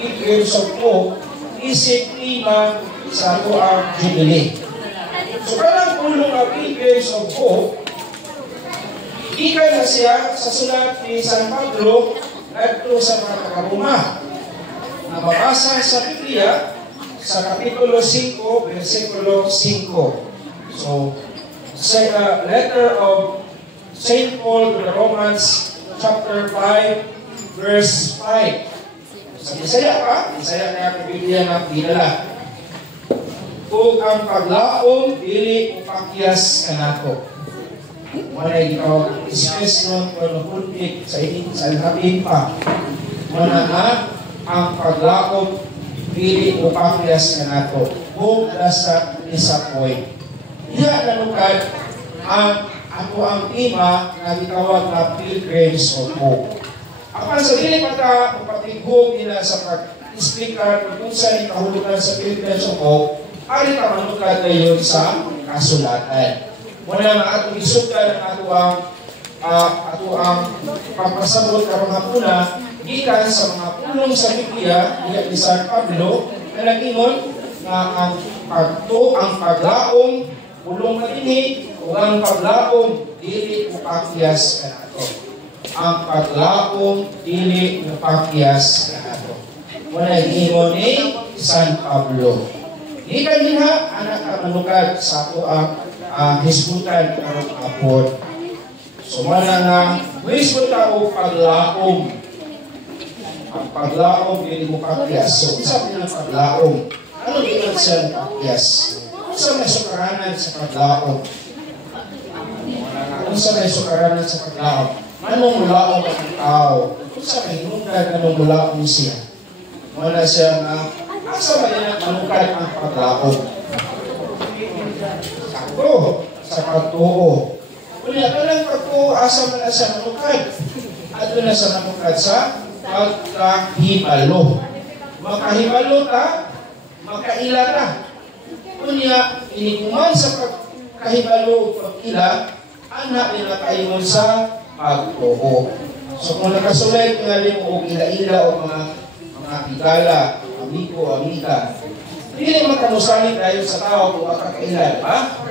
Pilgrims of Hope, isip klima sa ato ang Jubilee. So kanang pulong ang Pilgrims of Hope, ikan na siya sa sulat ni San Pablo ngadto sa mga taga-Roma. Nababasa sa Biblia sa Kapitulo 5, versikulo 5. So, sa letter of St. Paul to the Romans, chapter 5, verse 5. Sa Bisaya na ang Biblia na pinala. Kung ang paglaom, dili upakyas kanako. Wala ikaw, ismes nun, kunupulpik sa ilhabin pa. Wala nga, ang paglaom, dili upakyas kanako. Kung nasa disappoint. Iya nanukad ang ako ang tema na gitawag na Pilgrims of Hope. Apan sa dili patigong nila sa pag-explicar kung saan ikahulugan sa Pilgrims of Hope, ari ka manukad ngayon sa kasulatan. Muna nga atong isugdan ang ato ang papasabot karong hapuna gikan sa mga pulong sa Biblia ni San Pablo na nag-ingon na ang paglaom pulong matinhi o ang paglaom dili upakyas kanato. Ang paglaom dili upakyas kanato. Muna nag-ingon ni San Pablo. Di kanina anak ka manukad sa ato ang hisbutan karong hapon. So mana nga hisbutan o paglaom. Ang paglaom dili upakyas. So sabi ng paglaom, ano ginawa siya ng upakyas? Unsa may sukaranan sa paglaom? Unsa may sukaranan sa paglaom? Anong mulaom ang tao? Unsa may hinungdan anong mulaom siya? Wala siya nga asa ba yan manukad ang paglaom? Sakto sa pagtuo. Kunya kanang pagtuo asa man na siya manukad? Ato na sa manukad sa pagkahibalo. Makahibalo ta, makaila ta. Kunya, inikuman sa pagkahibalo o pag-ila, anak nila kaingon sa pagtuo. So kung nakasulit nga rin o ila-ila o mga higala, amigo, amiga, hindi makamusalit tayo sa tao kung makakaila, ha?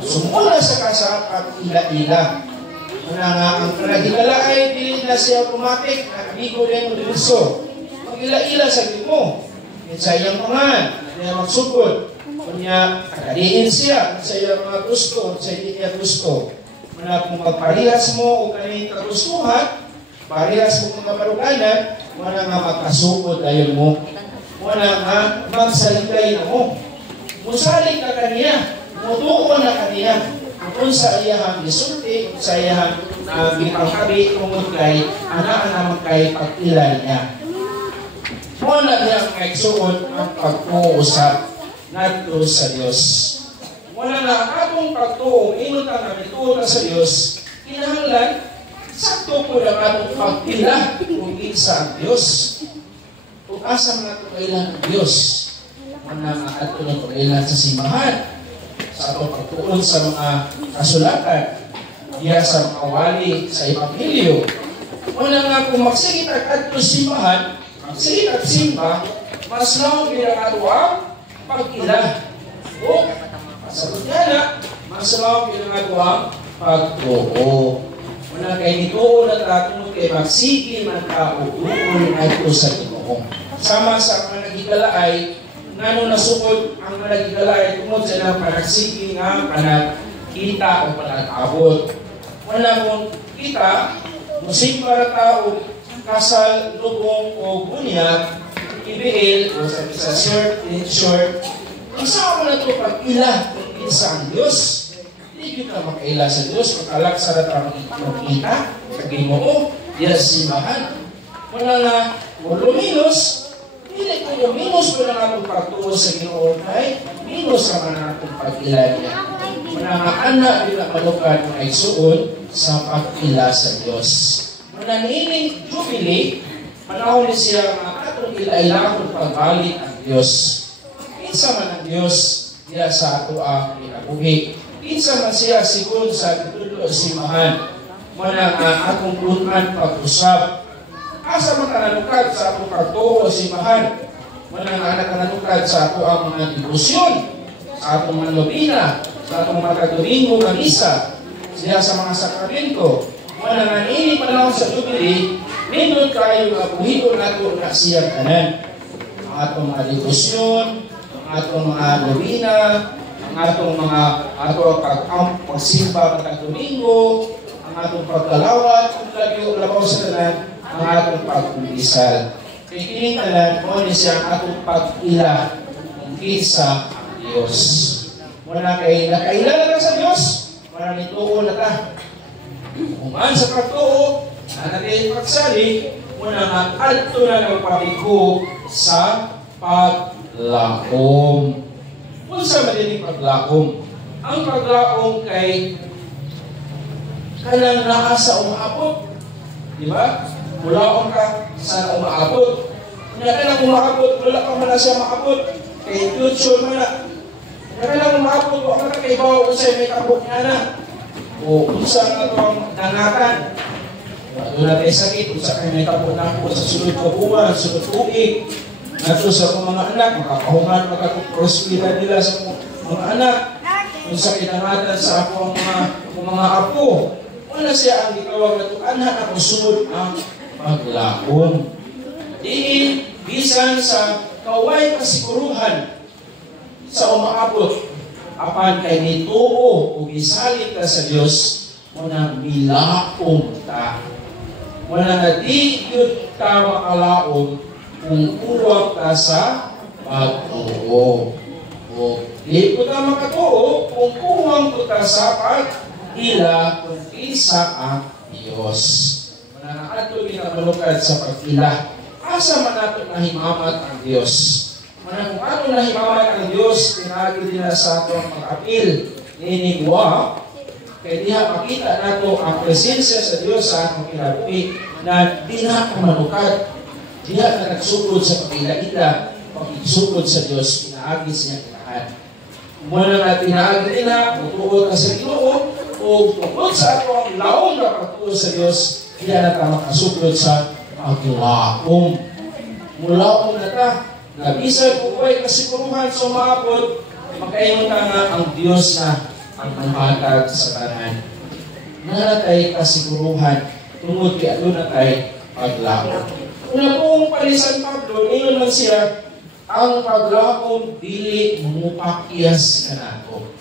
Sumula sa kasa pag-ila-ila. Una nga, ang higala ay hindi na siya automatic, na amigo rin o diliso. Pag-ila-ila sa mo, sa iyang pangan, na magsugod. Kunya, akadiin siya sa iyong mga gusto, sa iyong gusto. Muna kung magparihas mo o kaning kagustuhan, parihas mo kung kaparuganan, muna nga magkasugod ayon mo. Muna nga magsalitay na mo. Musalig ka kaniya, mutuon na kaniya. Kung sa iyahang isulti, kung sa iyahang gipangkabi, kung kay anak-anak kay pag-ilay niya. Muna niya magsuod ang pag-uusap ngadto sa Dios. Wala na akong pagtuo, inutan na ituo sa Dios, kinahanglan sakto ko lang atong pagpila kung isa ang Dios. Kung asa nga ito kailan ang Dios, wala nga ato na ito kailan sa simbahan, sa atong pagtuon sa mga kasulatan, diya sa mga wali, sa Ebanghelyo. Wala nga kung magsigit at ato simbahan, magsigit at simba, mas lang bilang ato ang pag-ila. O, sa tunyana, mas lang bilang ato ang pagtuo. Wala kay nituo na tatunod kay magsigi man tao, uul na ito sa Ginoo. Sama sa mga nagigala ay, ngano nasukod ang mga nagigala ay tungod sa ng panagsigi nga panagkita o panag-abot. Wala kung kita, musik para tao, kasal, lubong o bunyag, ibiil o sa short, isa mo na ito pag-ila kung isa ang Diyos. Hindi kita makaila sa Diyos, makalak sa ratang kita, sa Ginoo, diya sa simbahan. Wala na, luminos, hindi ko luminos ko na atong pagtuo sa Ginoo kay minos sa mga atong pag-ila niya. Wala nga anak nila malukad na isuon sa pag-ila sa Diyos. Wala nining Jubilee, panahon ni siya mga atong ila-ila kung pagbalik ang Diyos. Kinsa man ang Diyos diya sa ato ang kinabuhi. Kinsa man siya siguro sa titulo simahan. Wala nga atong lunan pag-usap. asa man kananukad sa atong pagtuo sa simbahan. Wala nga anak kananukad sa ato ang mga debosyon, sa atong mga nobina, sa atong mga Domingo ng isa, siya sa mga sakramento. Wala nga ini panahon sa Jubilee, nindot kayo nga buhito nato na siya tanan. Ang atong mga debosyon, ang atong mga nobina, ang atong mga pagsimba ng Domingo, ang atong pagkalawat, kung lagyo labaw sa tanan, ang atong pagkulisal. Kaya kining tanan, mo ni siya ang atong pag-ila ng kisa Diyos. Wala kay nakailala ka sa Diyos, wala nituo na ka. Kumaan sa pagtuo, na natin pagsali, muna nga alto na ng pagiko sa paglaom. Kung sa madinig paglaom, ang paglaom kay kanang naa sa umaabot. Di ba? Mulaon ka sa umaabot. Kung kanang umaabot, wala ka man na siya maabot. Kay future man na. Kung kanang umaabot, wala ka kay bawa kung sa'yo may kabok niya na. O unsa nga itong danakan. Doon natin sakit, unsa kayo may kabok na po sa sunod kabuhan, sunod tuig. Nato sa mga anak, makakahungan, makakaprospira nila sa mga anak. Unsa kinangatan sa ako ang mga apo. Wala siya ang gitawag na tukana na kusunod ang paglaom. Diin, bisan sa kaway kasiguruhan sa umaabot, apan kay nituo o bisalit ka sa Diyos, muna bilaom ta. Wala na di yun ka makalaom kung uwag ka sa pagtuo. O di ko ta makatuo kung uwag ka sa pag-ila kung isa ang Diyos. Mananaadto minamalukad sa pag-ila. Asa man nato nahimamat ang Diyos. Kung ano nahimamat ang Diyos, tinagi din na sa atong pag-apil. Ninigwa, kaya diha makita nato ang presensya sa Diyos sa atong kinabuhi na di na kamalukad. Diha na nagsugod sa pag-ila-ila, pag-isugod sa Diyos, pinaagis niya kinahan. Muna na pinaagin na, mutuod ka sa Ginoo, o tungkol sa atong laong na pagtuo sa Diyos, diha na ta makasugod sa paglaom. Mulaom na ta, na bisan kung ay kasiguruhan sa umaabot, magkaingon ka nga ang Diyos na ang mamatag sa tanan. Nanatay kasiguruhan, tungod kaya doon na tayo paglaom. Una pong palisan Pablo, ngayon lang siya, ang paglaom dili mumupakyas ka nato.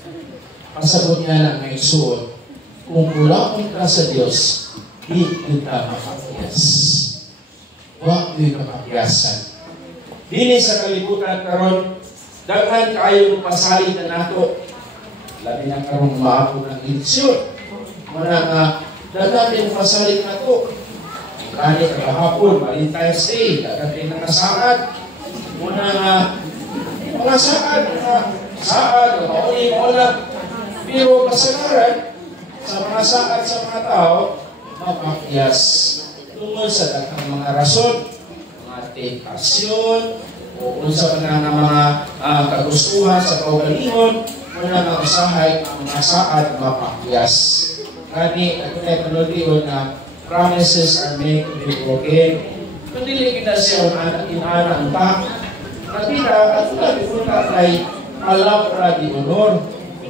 Pasagot niya lang na isuot, kung mulaom ka sa Diyos, di kita mapakyas. Huwag di mapakyasan. Dili sa kalibutan karon, daghan kayo ng pasalit na nato. Labi na karong maapod ng eleksyon. Muna nga, daghan yung pasalit na to. Kani kahapon, Valentine's Day, daghan din na nasaad. Muna nga, mga saad, mauli, wala. Pero kasagaran, sa mga saad sa mga tao, mapakyas. Tungkol sa daghang mga rason, mga tentasyon, o unsa pa na mga kagustuhan sa kaugalingon, muna nga usahay ang mga saad mapakyas. Kani, at pinag-anood na promises are made to be broken. Kung dili kita siya ang tak, natira at nabipunta kay palabra di honor.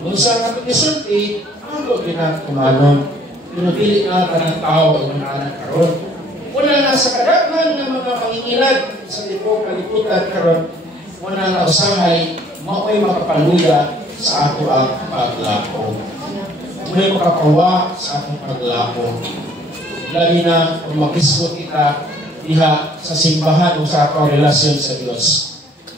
Kung sa nga isulti, ano ginatumanon? Pero dili nga ka ng tao ang anak karon. Wala na sa kadaghan ng mga pangingilad sa kalibutan karon, wala na usahay, mao'y makapaluya sa ato ang paglaom. May makapawa sa atong paglaom. Lagi na kung makisgot kita diha sa simbahan o sa atong relasyon sa Diyos.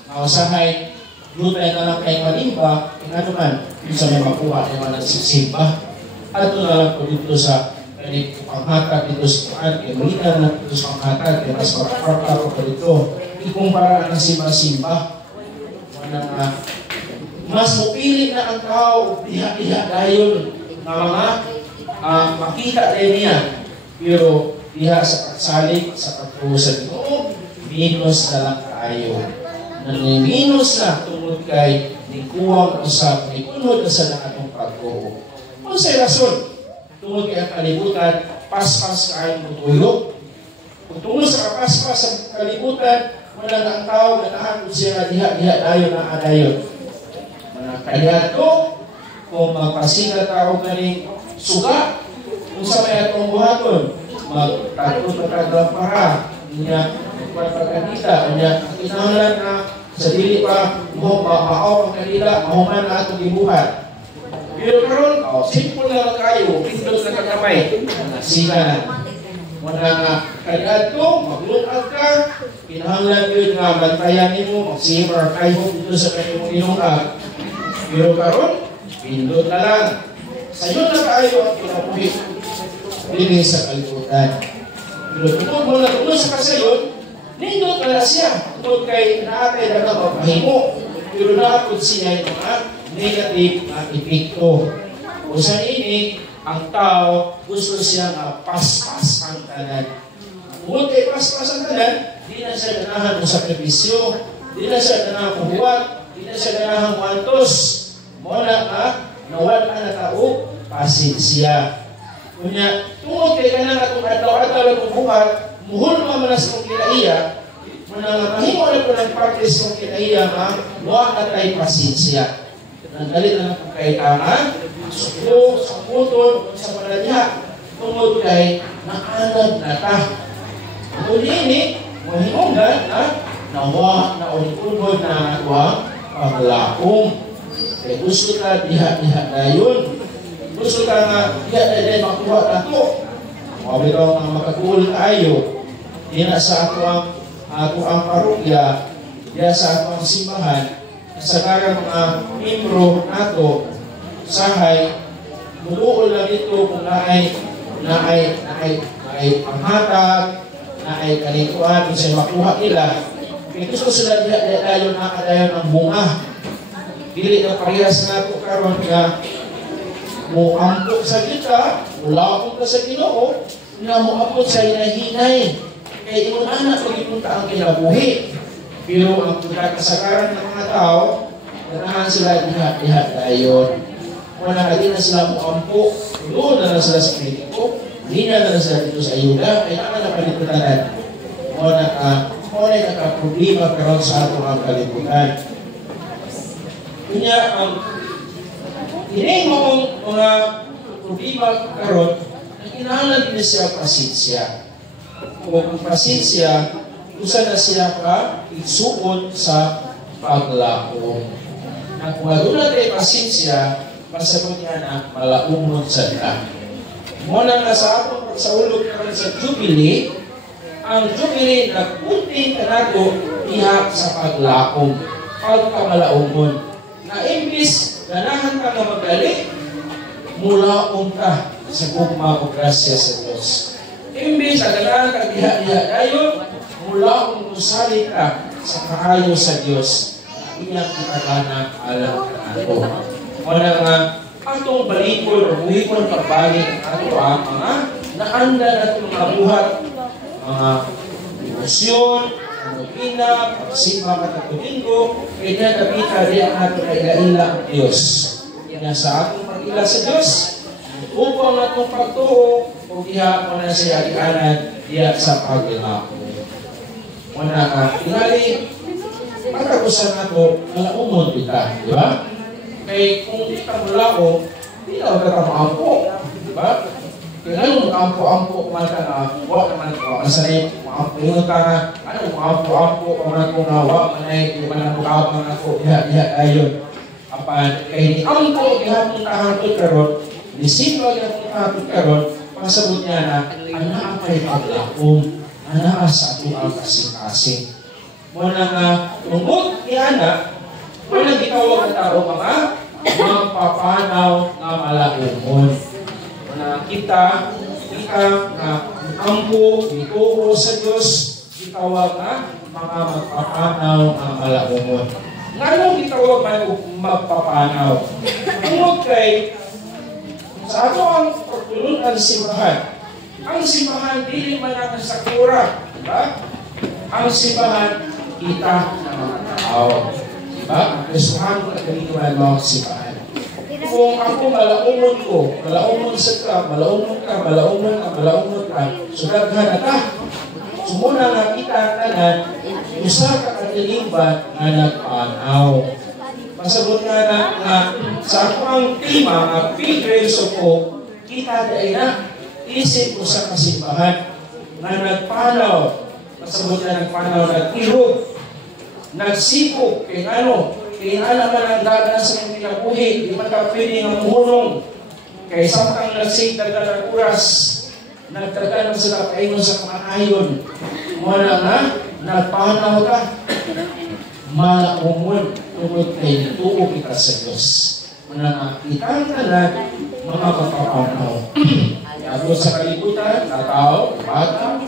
Mausahay, lutay na lang kayo manimba, ano man, sa may makuha ay man nagsisimba. Ato na lang po dito sa panghatag dito sa tuan, kaya malita na dito sa panghatag, kaya mas makaparta ko pa dito. Ikumpara ang simba-simba. Mas mupili na ang tao, diha-diha dayon na mga makita din niya. Pero diha sa pagsalig, sa pagtuo sa Ginoo, minus na lang tayo. Naniminus na tungod kay nikuwang usap, nikunod na sa atong pagtuo. Kung sa rason, tungod kay ang kalibutan, paspas kaayong tutulog. Kung tungkol sa kapaspas sa kalibutan, wala na ang tao, ganahan kung siya diha-diha dayon na adayon. Kaya ito, kung magpasila tao galing suga, kung sa may atong buhaton, magtatod na kaglang para, niya magpapagkanita, niya kinahanglan na sa dili pa, maaw ang kanila, mahuman na atong ibuhat. Pero karon, simple na kayo, pindot na kakamay, sila na. Muna nga, kaya ito, maglungag ka, kinahanglan yun nga, bantayan mo, magsimar kayo dito sa kanyang inungag. Pero karon, pindot na lang. Sa yun na kayo ang kinabuhi. Dili sa kalibutan. Pero tungkol mo na tungkol sa kasayon, nindot na siya. Tungkol kay naatay na napapahimo. Pero naatod siya yung mga negative na epekto. O sa ini, ang tao gusto siya nga paspas ang tanan. Kung kay paspas ang tanan, di na siya ganahan ng sakripisyo, di na siya ganahan ng buwag, di na siya ganahan ng wantos. Muna ka, nawala na tao, pasin siya. Kunya, tungkol kay kanang atong adlaw-adlaw ng buhat, muhol mamalas kong kinaiya, muna nga mahimo na po ng practice kong kinaiya nga, wala na tayo pasin siya. Nanggalit na ng kaitangan, suko, sa puton, sa paladya, tungkol kay naanad na ta. Kung ini, mahimonggan na nawa na ulit-ulod na atwang paglakong. Kaya gusto ka diha-diha na yun. Gusto ka nga diha-diha na makuha na ito. Mabitaw nga makagul tayo. Di na sa ato ang parokya, di sa ato ang simbahan, sa karang mga membro nato, sahay, muluol lang ito kung naay panghatag, naay kanikuan, kung sa'yo makuha nila. Kaya gusto sila diha-diha na nakadayon ng bunga. Dili na parehas na ito karon nga mo ampok sa kita, mulakong ka sa Ginoo, nga mo ampok sa hinahinay. Kaya imo anak pagipunta ang kinabuhi. Pero ang pagkakasakaran ng mga tao, ganahan sila diha-diha dayon. Wala na sila mo ampok, doon na sila sa kritiko, hindi na sila dito sa ayuda, ay naman na paliputanan. Wala naka-problema karon sa atong ang kalibutan. Kanya, hindi mo mga problema karon, ang kinahanglan din siya pasensya. Kung ang pasensya, usa na siya ka igsuon sa paglako. Nang kung wala tayo pasensya, pasabot niya na malaumon sa ta. Muna nga sa atong pagsaulog karon sa Jubilee, ang Jubilee nagpunting kanato diha sa paglakong, pagkamalaumon. Na imbis ganahan ka na magali, mulaong ka sa gugma o grasya sa Diyos. Imbis ganahan ka diha-diha dayon, mulaong kusali ka sa kaayo sa Diyos. Inyang kitagana alam ka nato. Muna nga, atong balikod o buhikon pagbalik ato ang mga naanda na itong mga buhat, mga emosyon, pina, pagsimba ka ng domingo, kaya nabita rin ang ato na ila-ila ang Diyos. Kaya sa atong pag-ila sa Diyos, upang atong pagtuo, kung diha mo na siya ianan, diha sa paglako. Muna ka, tingali, pagkakusan nato, malaumon kita, di ba? Kaya kung di ka mulao, di na ka maampo, di ba? Kaya anong maampo-ampo man ka na, wak naman ko, masanay, maampo ka na, anong maampo-ampo ka man ko na, wak manay, di ba na mukabang ako, diha-diha ayon. Apan, kaya ni ampo, ihapon kahapon karon, ni simple ihapon kahapon karon, pasabot niya na, anaa pa'y paglakong, anaa sa ato ang kasing-kasing. Muna nga, tungkol ni anak, walang gitawag na tao mga magpapanaw na malaumon. Na kita na ampo, ituo sa Diyos, gitawag na mga magpapanaw na malaumon. Ngano gitawag man magpapanaw? Tungkol kay sa ato ang pagtulungan simbahan. Ang simbahan dili man ang sakura, diba? Ang simbahan kita na mga tao. Diba? Ang Kristohan ko na ganituan mga simbahan. Kung ako malaumon ko, malaumon sa ka, malaumon ka, malaumon ka, malaumon ka, sudaghan na ta. Sumuna nakita ang tanan, usa ka katilingban nga nagpanaw. Pasabot nga sa akong tema nga Pilgrims of Hope, kita dahil na isip ko sa kasimbahan na nagpanaw. Pasabot na nagpanaw, nagtirog, nagsipog, kaya naman ang dagan sa mga kinabuhi, di man ka pwede ng muhulong. Kaya samtang nagsigdagan ng oras, nagdagan sila kaingon sa kamanayon. Wala nga, nagpanaw ka. Malaumon, tungkol kay tuo kita sa Diyos. Mananakita ka na mga kapapanaw. Ako sa kalibutan, natao, bata,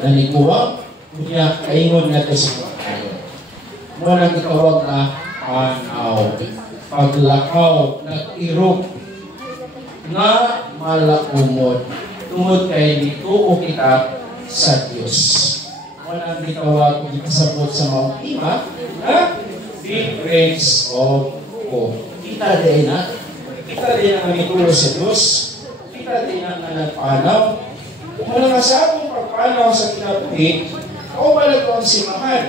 naniguwag, kunya kaingon natin sa kamanayon. Walang itawag na panaw, paglakaw, nag-irog, nga malaumon, tungod kay nituo kita sa Diyos. Walang itawag kung ikasabot sa mga ima, na big grace of hope. Kita din na ang nitulo sa Diyos, kita din na nagpanaw. Kung wala nga sa akong pagpanaw sa kinabuhi, kauban na ito ang simahan.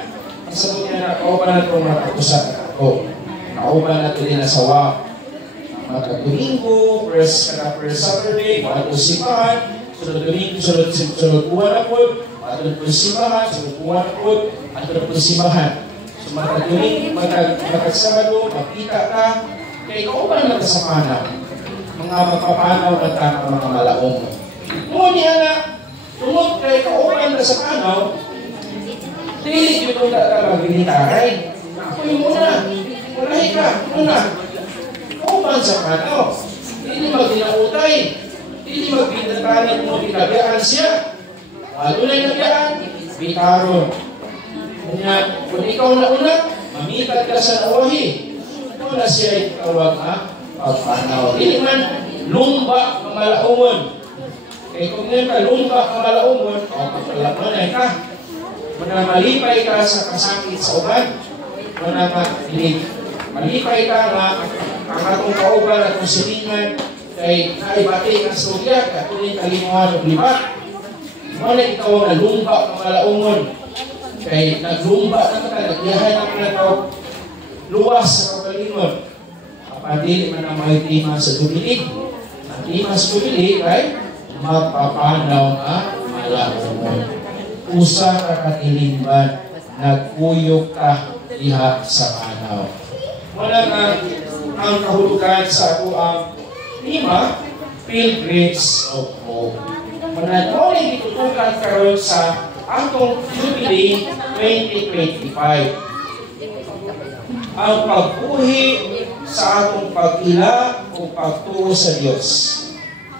Ang sagot niya na, kauban na ito ang matapusan ako. Kauban na ito din nasawa. Magka-Domingo, first Saturday, bago simahan, sunod Domingo, sunod buwan na po, bago simahan, sunod buwan na po, at sunod simahan. So magka-Domingo, magka-Sabado, magkita ka, kaya kauban na sa panaw. Mga magpapanaw at mga malaong. Ngunit niya na, tungod kay kauban na sa panaw, dili yung talaga ginitaray. Ako yung muna. Mulahi ka. Muna. Kauban sa panaw. Dili maginautay. Dili magbinatanan mo binabiyaan siya. Walo na yung nabiyaan. Bitaron. Kung ikaw na una, mamikat ka sa nawahi. Muna siya ay tawag na pagpanaw. Dili man lumba kamalaungon. Kaya kung ngayon ka lumba kamalaungon, o kapalaman ka. Muna malipay ka sa kasakit sa uban. Muna malipay ka na ang atong kauban at kung silingan kay naibati ka sa ugya, katuloy kalimuhan o libat. Muna ikaw na lumba kamalaungon. Kay naglumba na ka, nagyahan na ka ito luwas sa kapalingon. Kapadili man ang mga tima sa dumilig. Ang tima sa dumilig ay mapapanaw na malaungon. Usa ka katilingban, nagpuyok ka diha sa panaw. Wala nga ang kahulugan sa ako ang lima, Pilgrims of Hope. Manatoli ditutukan karon sa atong Jubilee 2025. Ang pagbuhi sa atong pag-ila o pagtuo sa Diyos.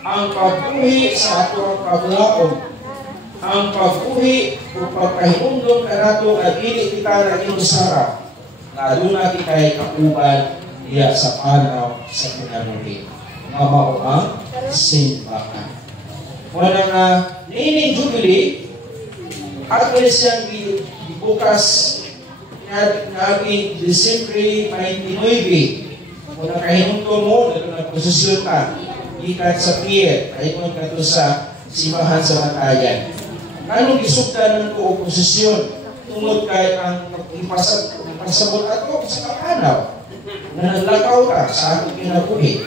Ang pagbuhi sa atong paglaom. Ang pagbuhi o pagkahimundong na nato na dili kita na inusara na aduna kita'y kakuban diya sa panaw sa kinabuhi. Nga mao ang simbahan. Wala nga nining Jubilee at wala siyang dibukas naging Disyembre 29. Kung nakahimundong mo, na posisyon ka ikat sa pier, ayun ka to sa simbahan sa Matayan. Anong isugdan ng ko oposisyon tungod kay ang ipasabot ato sa kapanaw na naglakaw ka sa atong kinabuhi.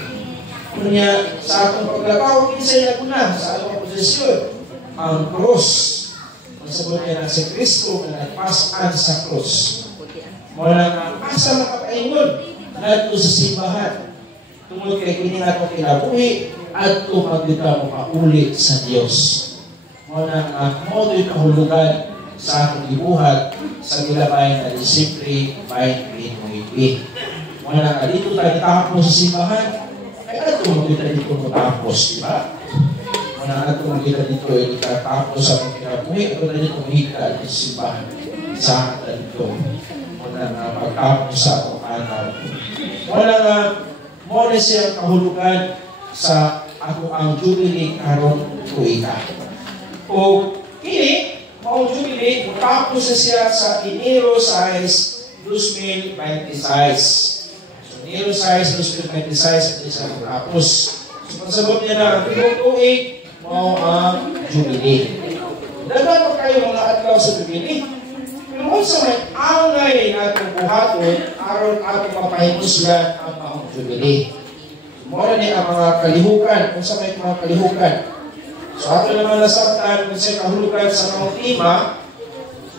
Kunya sa atong paglakaw, kinsay na kuna sa atong oposisyon ang cross. Pasabot niya na si Kristo na nagpasan sa cross. Mula nga asa makapaingon nato sa simbahan tungod kay kini nga atong kinabuhi at magdita mo paulit sa Dios. Muna ang modo yung kahulugan sa atong ibuhat sa gilabay na Disyembre 2020. Muna nga dito tayo tapos sa simbahan, ay ato magkita dito matapos, di ba? Muna ato magkita dito ay tapos sa atong kinabuhi, ato na dito magkita sa simbahan sa atin dito. Muna nga pagtapos sa atong araw. Muna nga muna siya kahulugan sa ako ang Jubilee karon tuiga. O kini, mao Jubilee, tapos na siya sa Enero 6, 2026. So, Enero 6, 2026, ito siya tapos. So, pagsabot niya na, ang tuig, mao ang Jubilee. Dagan mo kayo kayo mga adlaw sa Bibili. Pero kung sa may angay natong buhaton, aron atong mapahimuslan ang maong Bibili. Muna ni ang mga kalihukan, kung sa may mga kalihukan. So ato naman nasabtan kung sa kahulugan sa mga tema,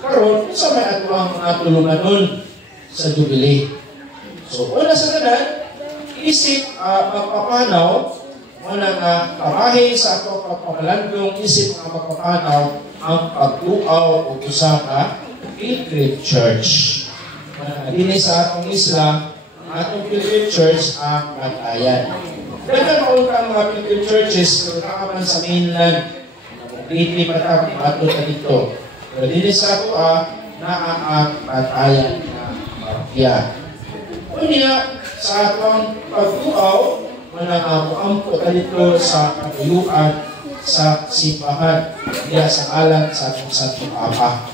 karon kung sa may ato ang mga tulumanon sa Jubilee. So una sa tanan, isip magpapanaw, muna nga kamahin sa ato pagpamalandong isip nga magpapanaw ang pagtuaw o usa ka Pilgrim Church. Dili sa atong isla, ang atong Pilgrim Church ang Batayan. Dagan maunta ang mga Pilgrim Churches, pero nakaman sa mainland, completely matapos ato na dito. Pero dili sa ato na ang Batayan na Marapia. Unya, sa atong pagtuaw, manangamuampo ka dito sa katuyuan sa simbahan diya sa alam sa atong Santo Papa.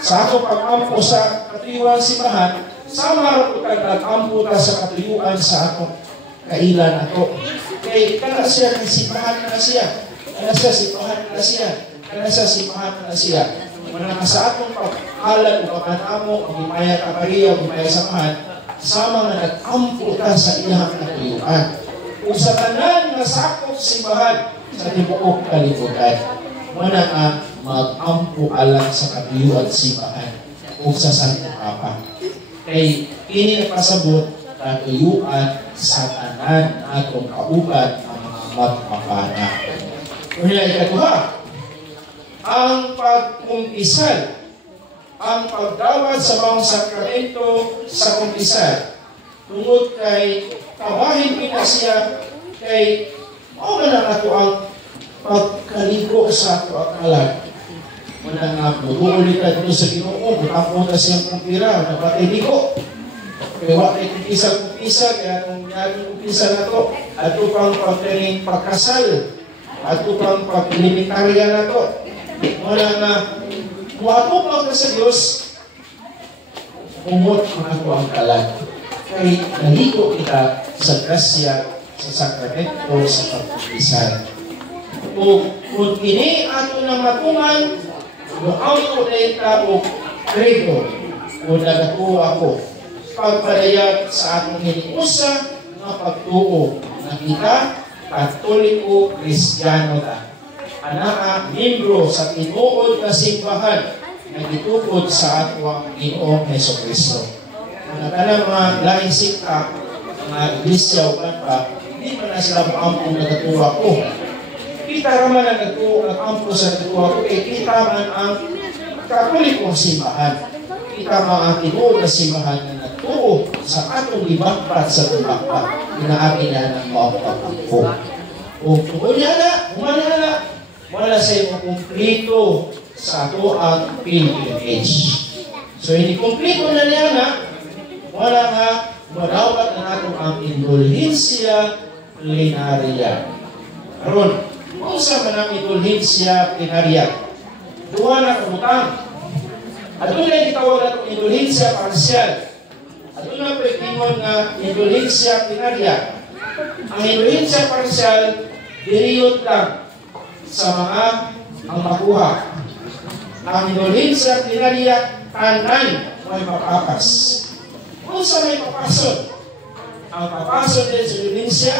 Sa atong pag-ampo sa katuyuan simbahan, sama rin ka nag-ampo ta sa katuyuan sa atong kailan ato. Kaya kana siya ng simbahan na siya. Kana siya simbahan na siya. Kana siya simbahan na siya. Manang sa atong pag-alan o pag-anamo, o gimaya ka Maria, o gimaya samahan, sama nga nag-ampo ka sa ilahang katuyuan. Kung sa tanan nga sakop simbahan sa tibuok kalibutan, muna nga mag-ampo alang sa katuyuan simbahan o sa Santo Papa. Kay ini nagpasabot katuyuan sa tanan atong kauban ang mga magpapana. Kaya ikatuha, ang pagkumpisal, ang pagdawat sa mga sakramento sa kumpisal. Tungod kay kabahin kita siya, kay mao na ato ang pagkaligo sa ato ang kalag. Muna nga, mag-uulit na dito sa Ginoo, matapon na siyang kumpira, napatay ligo. Kaya wakay kumpisal, kaya itong naging kumpisal na ito, at ito pang pagkaling pagkasal, at ito pang paglimitarya na ito. Muna nga, kuwapok ka sa Diyos, umot ang ako ang kalag. Kaya naligo kita sa grasya, sa sakramento, sa pagkumpisal. Kung ini ato na matungan, kung auto na yung tao, kredo, kung nagatuo ako, pagpalayag sa atong hiniusa, na pagtuo, na kita, Katoliko, Kristiyano ta. Anaa, membro sa tinuod na simbahan, na gitukod sa ato ang Ginoong Jesucristo. Kung nagana mga laing sikta, mga iglesia o pa, hindi pa na sila maampong nagatuwa ko. Kita naman ang nag-ampo sa nagatuwa ko, kita man ang Katolikong simbahan. Kita man ang tinuod na simbahan na nagtuo sa atong libakpat sa tumakpat, inaagi na ng mga pagpapampo. O tungkol niya na, umana na, wala sa iyo kumplito sa ato ang pilgrimage. So, hindi kumplito na niya na, wala nga, madawat na nato ang indulhensya plenaria. Karon, kung sa manang indulhensya plenaria, duha na kabutang. At doon na itawag na itong indulhensya parsyal. At doon na pwedingon nga indulhensya plenaria. Ang indulhensya parsyal, diriyot lang sa mga ang makuha. Ang indulhensya plenaria, tanan may papapas. Kung sa may papasod, ang papasod din sa indulhensya,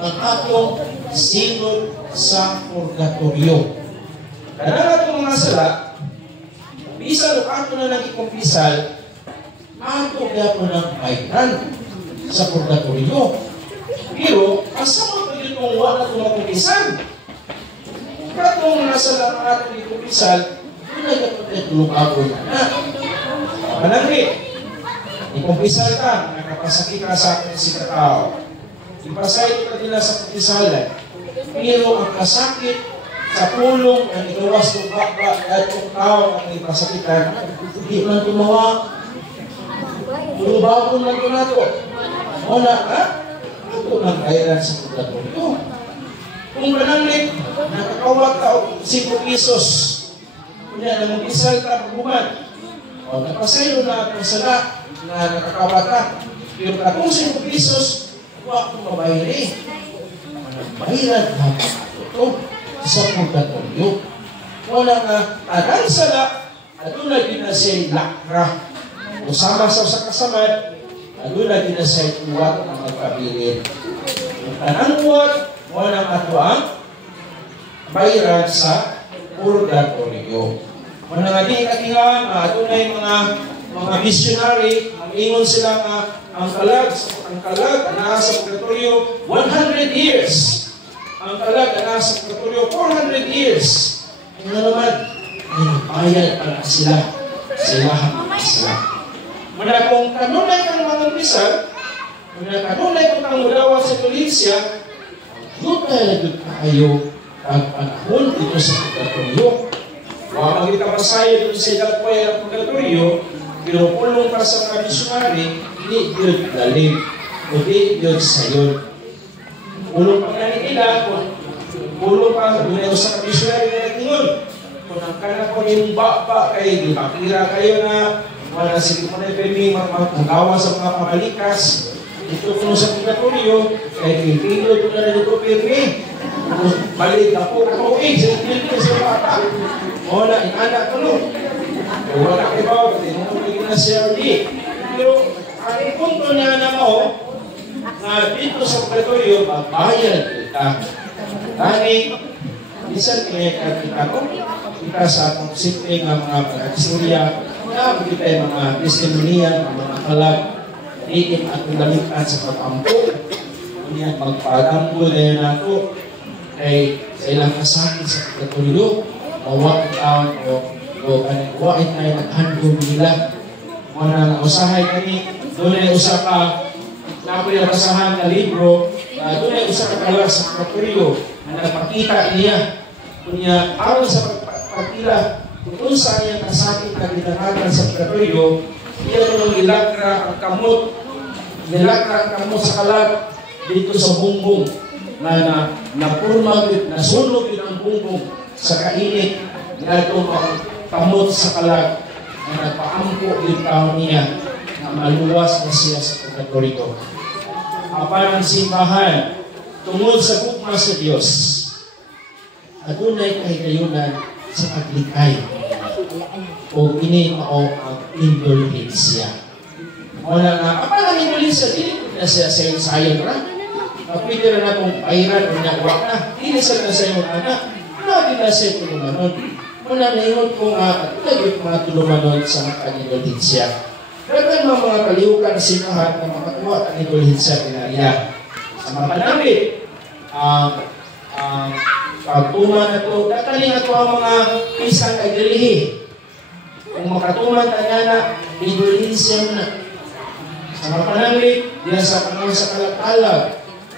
ang atong sinod sa purgatorio. Kaya itong mga sala, bisa nung ato na nag-ikumpisal, ato kaya po ng kaitan sa purgatorio. Pero, kasama pa itong wala itong makumpisal. Katong nasa lang ato nag-ikumpisal, ito na kapatid lumago na. Manangit, ikumpisal ka, nakapasakit ka sa akin si katao. Ipasay ka nila sa kumpisalan. Pero ang kasakit sa pulong ang ikawas ng bakba at kung tao ang ipasakitan, hindi man tumawa. Tulubabon lang ito nato. Wala ka? Ito ng kailan sa purgatorio. Kung mananglit, nakakawag ka o 5 pesos. Kunya, namag-isal ka pagbuman. O napasayo na ang sala na nakakawag ka. Pero katong 5 pesos, huwag kong mabayari. Bahiran na ito sa purgatorio. Muna nga, tanan sala, aduna gina siya lakra. Usama sa kasamad, aduna gina siya uwat na magpabilin. Tanan uwat, muna nga ito ang bayaran sa purgatorio. Muna nga di katingan, adunay mga missionary, ingon sila nga ang kalag nasa purgatorio 100 years. Ang kalag nasa purgatorio 400 years. Ano naman? Ayad pala sila. Sila. Muna kung kanunay kang manumpisal, muna kanunay kung kang mulawa sa tulisya, doon kayo ang panahon dito sa purgatorio. Huwag magkita pasayo doon sa idalpoy ang purgatorio, pero pulong para sa mga missionary, hindi yun galing, hindi yun sayon. Pulong pa nga nila, pulong pa, doon ay sa missionary na natingon. Kung ang kanak ko yung bapa kayo, di makira kayo na wala sige mo na yung magawa sa mga pamalikas, ito kung sa purgatorio, kaya pinilo ito na dito pirmi. Balik ako, sa pinilo sa bata. O na, inanak ko no. Wala kayo ba? Tinunod na siya ulit. Pero, ang punto niya na mo, na dito sa purgatorio, babayad kita. Dahil, isang kita ko, kita sa atong simple nga mga pag-aksuriya, na kita mga testimonian, mga kalag, iim at lamitan sa pag-ampo. Kanya magpagampo na yun ako, ay sa ilang kasakit sa purgatorio, mawag taon o wait tayo naghandog nila. Muna usahay kami, doon ay usa ka na ako yung basahan na libro, doon ay usa ka kalas sa purgatorio na nagpakita niya. Kunya, aron sa pagpakila, kung saan yung kasakit na ginangalan sa purgatorio, iyan yung nilakra ang kamot sa kalag dito sa bungbong na napurmag, nasunog yun ang bungbong sa kainit na itong kamot sa kalag na nagpaampo yung taon niya na maluwas na siya sa purgatorio. Apan ang simbahan tungod sa gugma sa Diyos, adunay kahigayunan sa paglikay o ini mao ang indulhensya. Wala nga, apan ang indulhensya, dili na siya sayon ra. Pwede na akong pairan o nagwak na. Dili sa na sayon anak. Hindi na siya tulumanon. Muna na yun kung lagi mga tulumanon sa mga indulhensya. Dagan mga kaliukan na simahan na makakuha ang indulhensya pinariya. Sa mga panamit, pagtuman na ito, dataling ito ang mga isang agrilihi. Kung makatuman tayo na, indulhensya na. Sa mga panamit, diyan sa panahon sa kalatalag,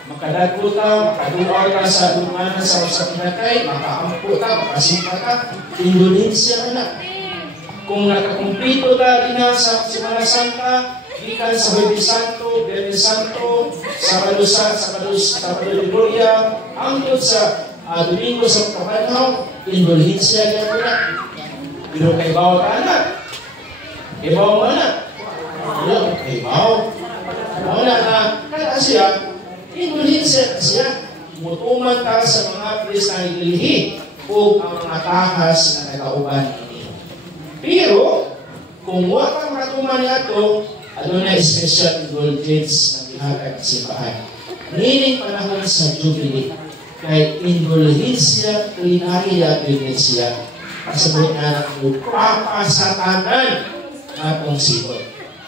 makadagpo ta, makaduwa ka sa dumanan sa usap pinatay, makaampo ta, makasimpa ka, indulhensya na. Kung nakakumpito ta din sa Semana Santa, ikan sa Bebe Santo, Sabado de Gloria, angkot sa Domingo sa Kapanaw, indulhensya niya na. Pero kay bawa ka anak. Kay bawa mo anak. Kay bawa. Wala na, kaya siya, indulhensya siya. Mutuman ka sa mga pres na ililihi o ang mga tahas na nagauban ini. Pero, kung wala kang matuman niya ito, ano na special indulgence na ginagay ng simbahan. Nining panahon sa Jubilee, kay indulhensya plenarya indulhensya, kasabot na papasatanan na itong sipot.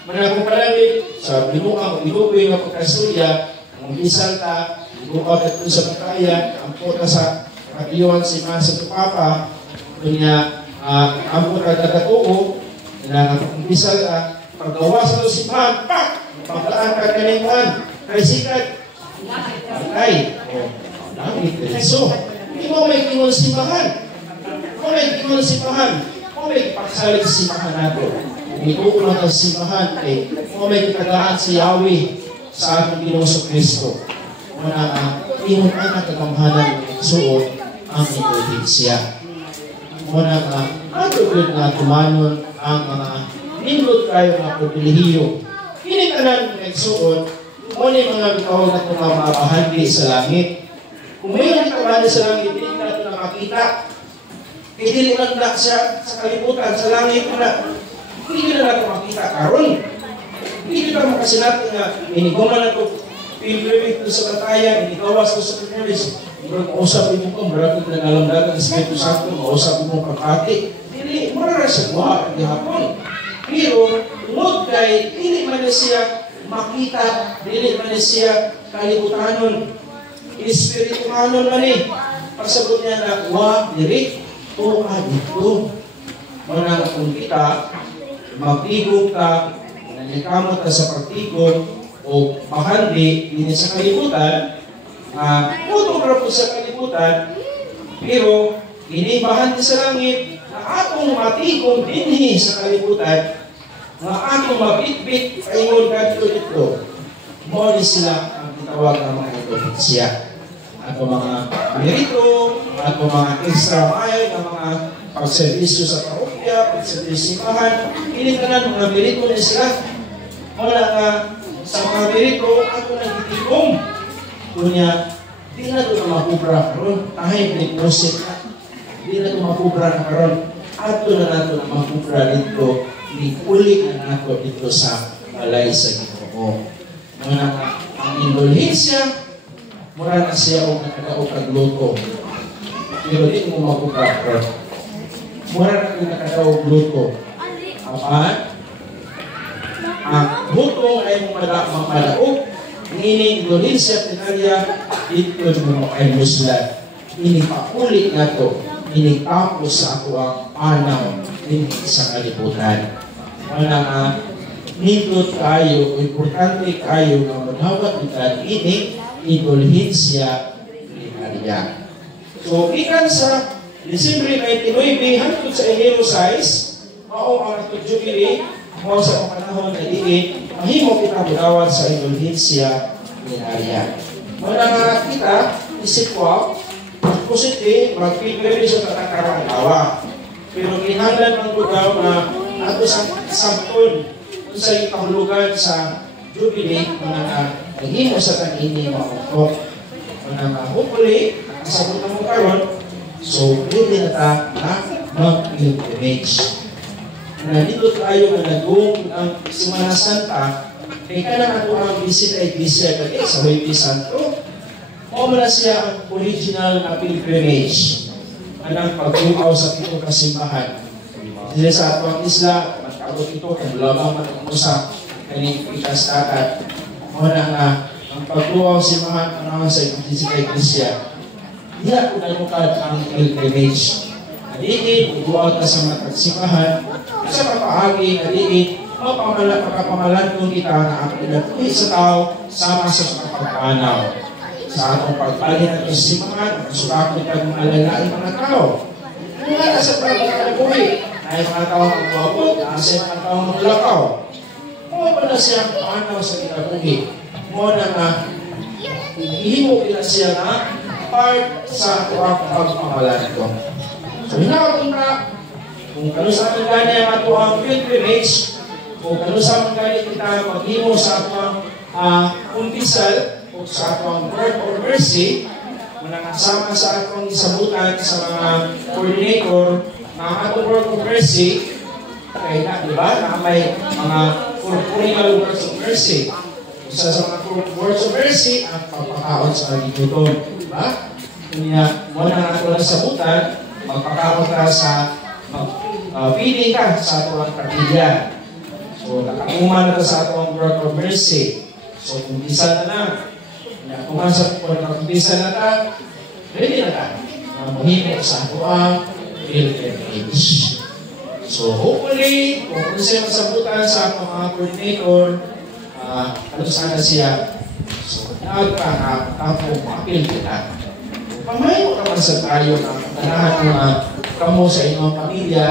Muna kung palagi, sa binuang, binukoy ng pagkasulya, ang bisal ta, binukaw na ito sa pagkaya, ang puta sa katiyuan si Masa Tupapa, kunya, ang puta dadatuo, na ang bisal ta, paggawa sa ito simbahan, pak! Pagkaan ka kaningan, kay sikat, pagkay, so, hindi mo may kinul simbahan. Kung may kinul simbahan, kung may paksalit simbahan nato. Kung ikukulang ang simbahan, kung may kitagaan si Yahweh sa ating Ginoong Kristo. Kung ingon ang kagamhanan ng suot ang indulhensya. Kung matugod na tumanon ang mga nindot kayo mga pribilehiyo. Kinitanan ng suot, kung mga bitaw na tumamabahagi sa langit. Kung may nakabali sa langit, hindi natin nakakita. Dili man na siya sa kalibutan, sa langit na. Hindi na natin makita karon. Hindi na makasilat nga, iniguman na ito, pilipit ito sa batayan, inigawas ito sa Pilipinas. Murag mausap mo ko, marami ko nangalamdagan sa Espiritu Santo, mausap mo pagkati. Dili, marara sa buha ang hapon. Pero, tungod kay, dili man na siya makita, dili man na siya kalibutanon. Espirituhanon man eh. Pagsabot niya na, wa, diri, to, dito. Muna kung kita, magtigong ka, nanikamot ka sa pagtigong, o makandi, hindi sa kalibutan, photograph sa kalibutan, pero inibahan sa langit, na atong matigong dinhi sa kalibutan, na atong mabitbit, paingon ka dito. Muli sila ang titawag ng mga ito siya. Ato mga merito, ato mga extra mile, ang mga pagservisyo sa parokya, pagservisyo simbahan, initanan mga merito na sila. Wala nga sa mga merito, ato nagtitigong. Kunya, di na ito na makubra karon, tahay deposit na. Di na ito makubra na karon, ato na nato na makubra dito, uli na nato dito sa balay sa Ginoo. Mga ang indulhensya, mura na siya o nakadaog kagluto. Pero di mo makubra karon. Mura na ito nakadaog luto. Apan, ang butong ay mamalaog. Ini Indonesia tinarya dito mo ay muslat. Ini pauli na to. Ini tapos sa ako ang panaw din sa kalibutan. Wala nga nindot kayo, importante kayo na madawat ikan ini Indonesia tinarya. So, ikan sa Disyembre 19 hangtod sa Enero 6, mao ang Jubilee, mao sa panahon na diin, mahimo kita madawat sa Indonesia tinarya. Wala nga kita, isip ko, positive, mag-pilgrimage sa tatakaraang lawa. Pero kinahanglan ng lugaw na ato sa sampun sa ikahulugan sa Jubilee, mga nga naghimo sa tag-ini mautok. Mga nga hopefully, kasabot na mo karon, so pwede na ta na mag-pilgrimage. Nandito tayo na nagong ang Semana Santa, kaya ka lang ato ang bisita Iglesia kaya sa Huwebes Santo. O muna siya ang original na pilgrimage. Anang pagtukaw sa pitong kasimbahan. Sila sa ato ang isla, magkabot ito, kung lamang matang-usap, kaning ikastakat. O na nga, ang pagtukaw simbahan, panahon sa Iglesia. Diya kung nanukad ang pilgrimage. Nadiin, ubuaw ka sa matagsimbahan, sa kapahagi, nadiin, makapamalan kung kita na ang pinatuloy sa tao, sama sa pagpapanaw. Sa atong pagpali ng simbahan, sukakot ka ng alalain mga tao. Mga nasa pagkakabuhi, ay mga tao ang mabot, nasa mga tao ang lakaw. Mo ba na siya panaw sa kinabuhi? Mo na nga, ihimo pila siya na part sa pagpapamalan ko. So, hinakot na, kung kanusaman gani ang ato ang pilgrimage, kung kanusaman gani kita maghimo sa ato ang kumpisal, o sa ato ang word or mercy, manangasama sa ato ang isabutan sa mga coordinator, ang ato word of mercy, kaya na, di ba, na may mga corporeal words of mercy. Isa sa mga words of mercy, ang pagpakaon sa kalibuton. Di ba? Kanya, muna nato ang isabutan, magpakaon ka sa feeding ka sa ato ang kapilya. So, nakakuman na sa ato ang word of mercy. So, kung isa na kung sa pagkakabisa na ta, ready na ta. Mahimo sa ato ang pilgrimage. So, hopefully, kung siya masabutan sa ato mga coordinator, ano sana siya. So, nagpapapong makapil kita. Pamayo naman sa tayo na tanahan mga kamo sa inyong pamilya,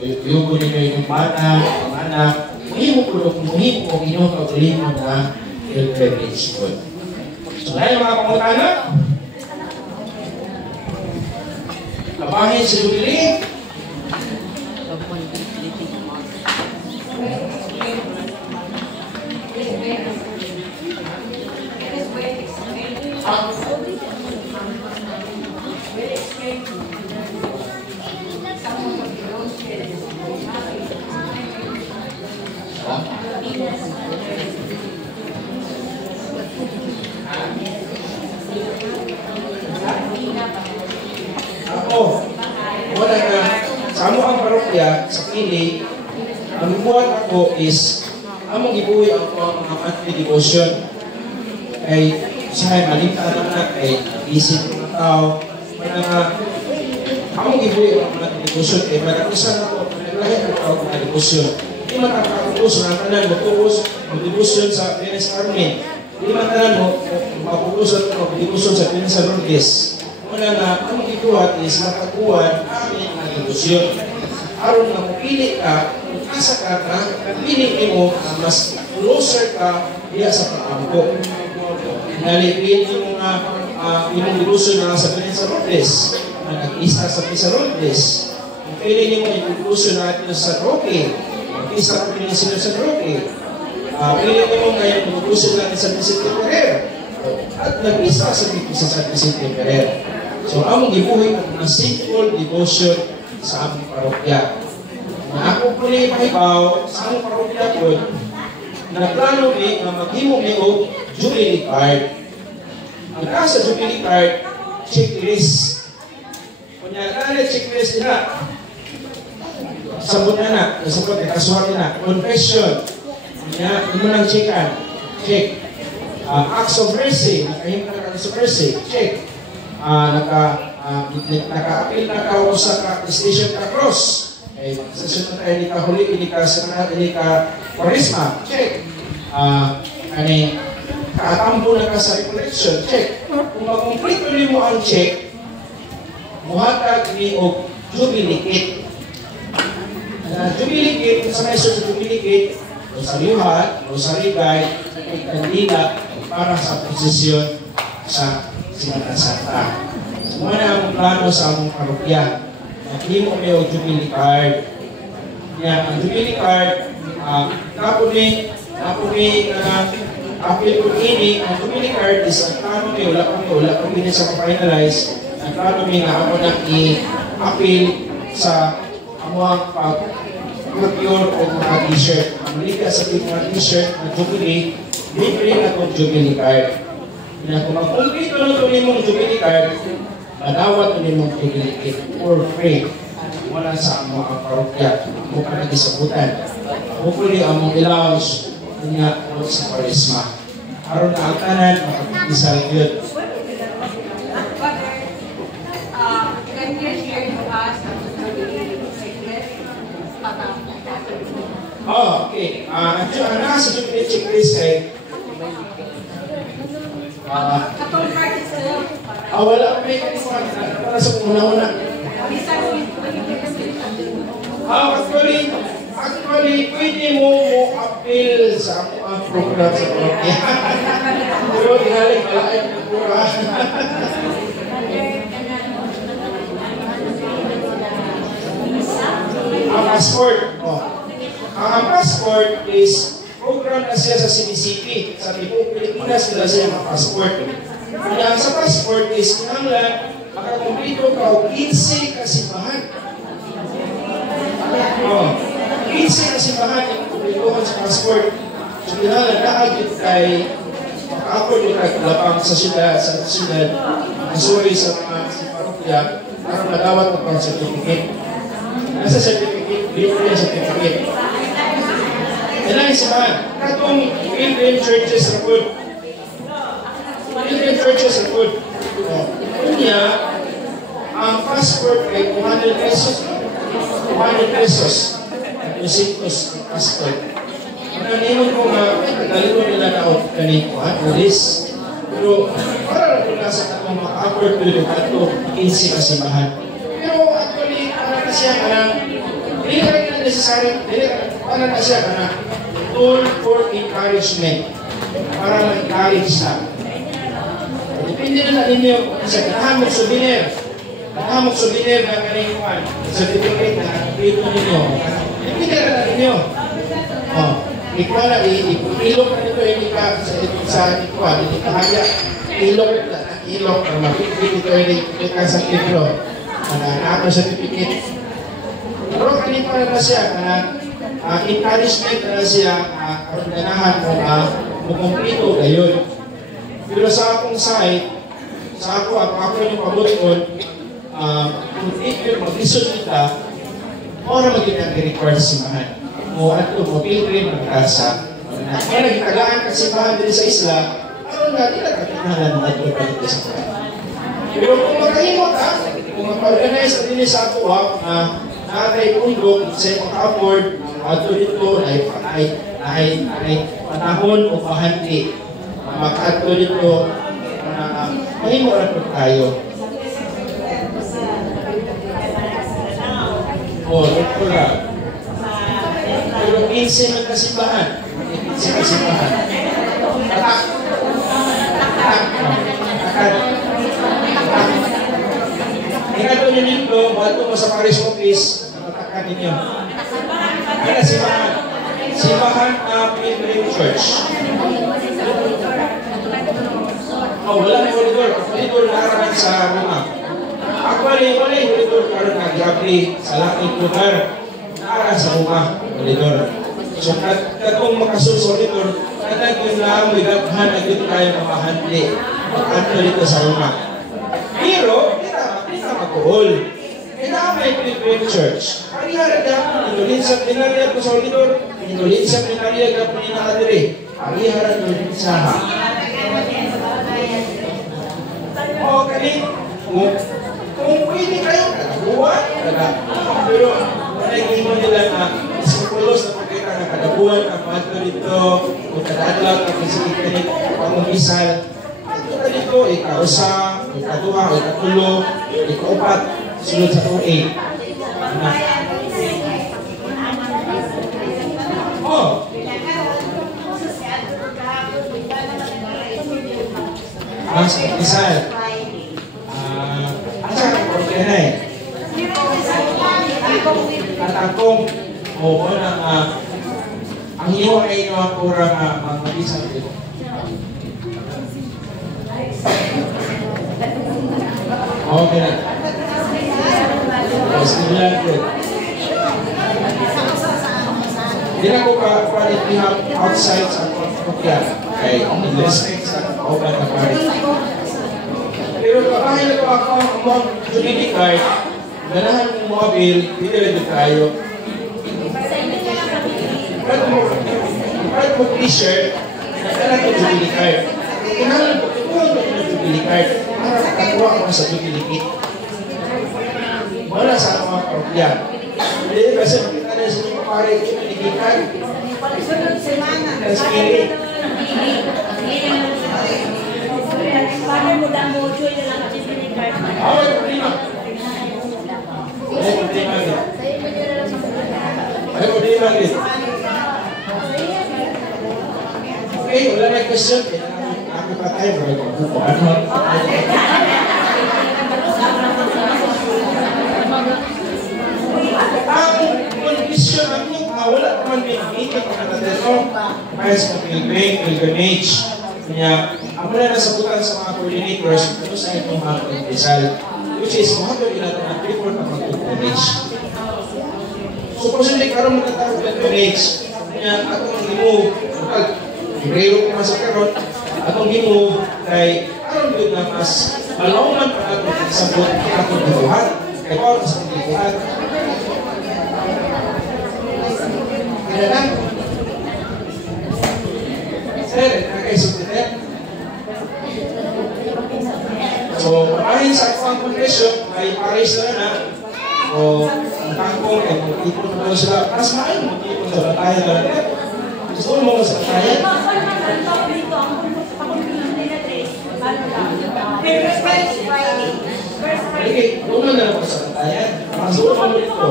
yung ko ninyo yung bata, yung anak, muhimo ko inyong kauliman na pilgrimage ko. So, dahil mga pangutana, labahin sa Jubilee, Ako, wala na, sa amo ang parokya, sa Pili, ang buhat ako is, among ibuhi ako ang mga monthly devotion. Kay, siya, malimtaan naman kay isip ng tao, wala nga, among ibuhi ang mga devotion, kay matakusan ako, naglahi ang tao ng mga devotion. Hindi man nakakapos, nakatanan, matuos, mag-devotion sa Venus Army. Hindi man tanan mo, mapupusan ko, mag-devotion sa Venus Lourdes. Wala nga, ang ituhat is makakuhan amin ang devotion. Aron nga mapili ka, kung asa ka na, pili mo na mas closer ka diya sa pag-ampo. Nalipin yung mga imong devotion na sa Venus Lourdes, na nag-isa sa Venus Lourdes. Kung pili mo yung devotion natin sa Roque, nag-isa ko pinili sila sa Roque. Pili mo ngayon yung devotion natin sa Vicente Ferrer. At nag-isa sa Vicente Ferrer. So, among gibuhi ang simple devotion sa among parokya. Na ako po na ipahibaw sa among parokya po, nagplano na maghimo ni o Jubilee card. Ang sa Jubilee card, checklist. Kung nagkala checklist nila, sabot na, kasuhan na, confession. Ito mo nang checkan, check. Acts of mercy, nakahim na acts of mercy, check. Naka-appeal na ka sa station ka cross. Okay, session na tayo, hindi ka huli, hindi ka sanat, hindi ka charisma, check. Kaatambo na ka sa recollection, check. Kung mag-complete ulit mo ang check, muhatag ni o Jubilee kit. Jubilee kit, kung sa meso sa Jubilee kit, rosaryohan, rosary guide, kandila, para sa posisyon sa Semana Santa. Muna ang plano sa among parokya. Hindi mo may Jubilee card. Yan, ang Jubilee card, kapuni, appeal ko ini, ang Jubilee card is ang plano may wala kami sa finalize. Ang plano may nga ako nang i-appeal sa amuang pag-procure o mga t-shirt. Malika sa mga t-shirt na Jubilee, libre na itong Jubilee card. Kung mag-complete na ito mong Jubilee card, madawat na mong Jubilee kit for free. Wala sa mga parokya. Huwag ka nag-isabutan. Hopefully, ang mong ilaws niya sa charisma. Aron na ang tanan, makapag-isal yun. Can you share to us ang Jubilee checklist? Okay. Ang nasa Jubilee checklist ay Katong card is wala ko may kaniwan para sa una-una. Actually, pwede mo appeal sa program sa parokya. Pero inalig malaki ang pura. Ang passport. Ang passport is program na siya sa CDCP. Sa Tipong Pilipinas, nila siya ang passport. Kaya sa passport is kinanglan, makakomplito ka o 15 kasimbahan. 15 kasimbahan yung kumplitohan sa passport. So kinanglan, nakagit kay maka-afford yung kaglapang sa syudad, sorry sa mga parokya, para madawat ng pang certificate. Nasa certificate, libre yung certificate. Kailangan simbahan. Katong Pilgrim Churches are good. Pilgrim Churches are good. Kunya, ang passport ay 200 pesos. 200 pesos. At yung sintos passport. Nanimon ko nga, nagalito nila na ako ganito, police. Pero, para lang ko nasa katong maka-afford ko yung kato, 15 kasimbahan. Pero, actually, para na siya ka ng, hindi ka rin necessary, para na siya ka ng, tool for encouragement. Para ma-encourage siya. Depende na ninyo sa nahamok souvenir. Nahamok souvenir na kanikuan. Certificate na dito ninyo. Depende na ninyo. Ikaw na, ilok na nito yung ika sa ikuan. Hindi ka kaya. Ilok para mapipit ito yung ika sa libro. Nahamok certificate. Pero kanikuan na siya. encouragement na siya, ganahan mo na mukumplito gayon. Pero sa akong side, sa ako yung pabuton, kung ikyo mag-isod kita, o na mag-inang i-require sa simbahan. O at ito, mo pilgrim, magkasa. Kaya nagitagaan ka simbahan din sa isla, aron nga, di nakakinahalan mo at ito dito sa mga. Pero kung makahimot kung mag-organize na din sa ako na nakatay pundok, sa mga ka-afford, at ito dito, ay panahon o pahanti. Maka-ato dito, mahimo na po tayo. Ito lang. Pero 15 magkasimbahan. 15 kasimbahan. Tatak. Ikato nyo dito, bato mo sa parish office, natatakan ninyo. Kaya simbahan. Simbahan Pilgrim Church. Wala may koridor. Koridor na araman sa Roma. Actually, wala yung koridor karon na grabe sa langit lugar. Naara sa Roma, koridor. So, katong makasus koridor, katag yung lang, may gaghan na yun tayo mamahandi. Magkanto dito sa Roma. Pero, hindi na mag-uol. Kailangan may Pilgrim Church. Parihara gapon, inulinsap dinariya ko sa koridor, inulinsap dinariya gapon ni nakadiri. Parihara inulinsaha. Kung pwede kayo, kadabuhan, pero naging mo nila na sikulos na pagkita na kadabuhan, kapato dito, o kadadlaw, kapisikit ka nito, pangumisal, ito ka dito, ikausa, ikaduha, ikatulo, ikaupat, sunod sa tuig. Mas isal. At akong ang iyo ay ang kurang mag-isang dito. Okay na. Simulan ko. Hindi na ko ka-quality outside sa pagkakya. Kaya respect sa kauban na pari. Pero kahit na ako ang utility card, ganahan mong mobile, hindi rin tayo. Kahit mo t-shirt, ganahan ko utility card. Kailangan ko yung utility card para makakuha ko sa utility kit. Wala sa mga parokya. Hindi kasi makita na sa mga pare, utility card. Sunod semana. Spirit. Paano mo lang mo, Joy, na lang kasi sinikart. Away, problema. Ay, problema din. Ay, problema din. Okay, wala na question. Ako pa tayo, bro. Ano? Ang condition namin, wala naman binigyan pa natin ito. Kaya sa pilgrimage. Kanya, ako na nasabutan sa mga coordinators kung sa itong mga pagkisal, which is mga natin ang report na mag-pilgrimage. So, posibleng karoon magkatawag pilgrimage, kanya atong remove, Hebreo ko mas karoon, atong remove kay karoon yun na mas malauman pa natin isabot ang atong dibuhat, kay Paul sa dibuhat. Kaya lang, sir, nakaisuntitin. So, ayon sa akong confession, ay pares na na, o ang tangkong, ay mag-ipon mo sila, mas maayon mag-ipon sa batayan na natin. Gusto mo sa batayan? First Friday. Okay, doon na lang sa batayan. Mas doon mo dito.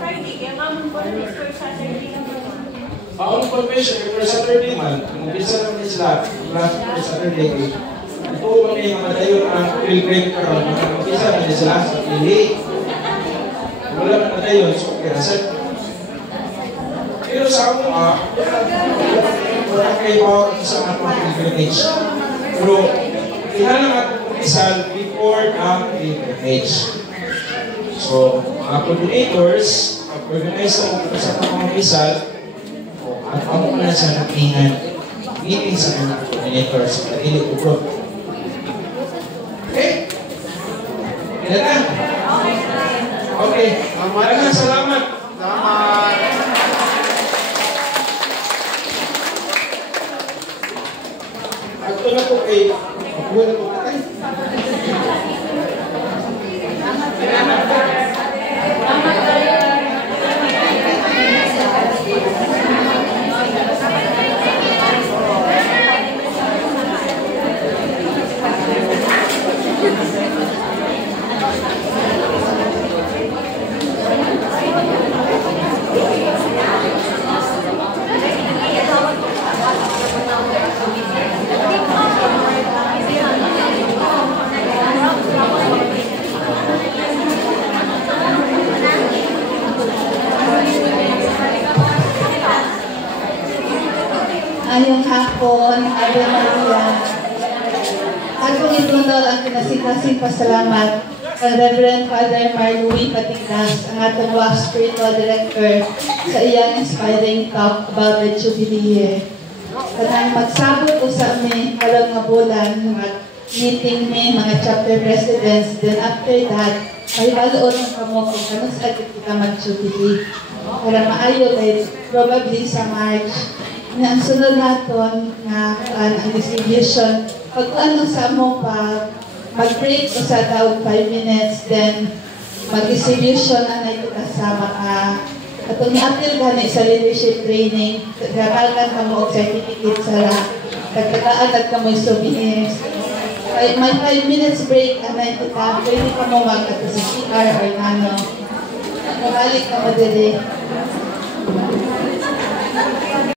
Friday, kaya mamon ko na first Saturday na Paong confession, kaya Saturday man, kung bisa naman sila, last Saturday, ito kami yung mga dayon ang pilgrim karon, kung bisa naman sila sa pili. Wala man na dayon, so kaya sir. Pero sa ako, wala kayo pa sa mga pilgrimage. Pero, kailan naman kung isal before ang pilgrimage. So, mga coordinators, organize ako sa mga pisal, at ako na sa natingan meeting sa mga coordinators sa Dili Ugod. Okay? Yan na? Okay. Maraming salamat. Ako na po kay Pagbuhay na po katay. Ayong hapon, Ave Maria. Akong itunol ang kinasigasing pasalamat kay Reverend Father Marlouis Patignas, ang atong WAC Spiritual Director, sa iyang inspiring talk about the Jubilee year. Kanang magsabot ko sa amin karong nga bulan, mag-meeting mi mga chapter presidents, then after that, mahibaloon ng kamo kung anong sa kita mag-Jubilee. Para maayo like probably sa March, na ang sunod natin na ang distribution, pag ano sa mo pa, mag-break ko sa tawag 5 minutes, then mag-distribution na ito kasama ka. At kung i-appeal gani sa leadership training, gagagan ka mo og certificate sa kagtagaan at ka mo souvenirs. May 5 minutes break, anay ito ka, pwede ka mo mag-ato sa CR or nano. Mabalik ka mo dili.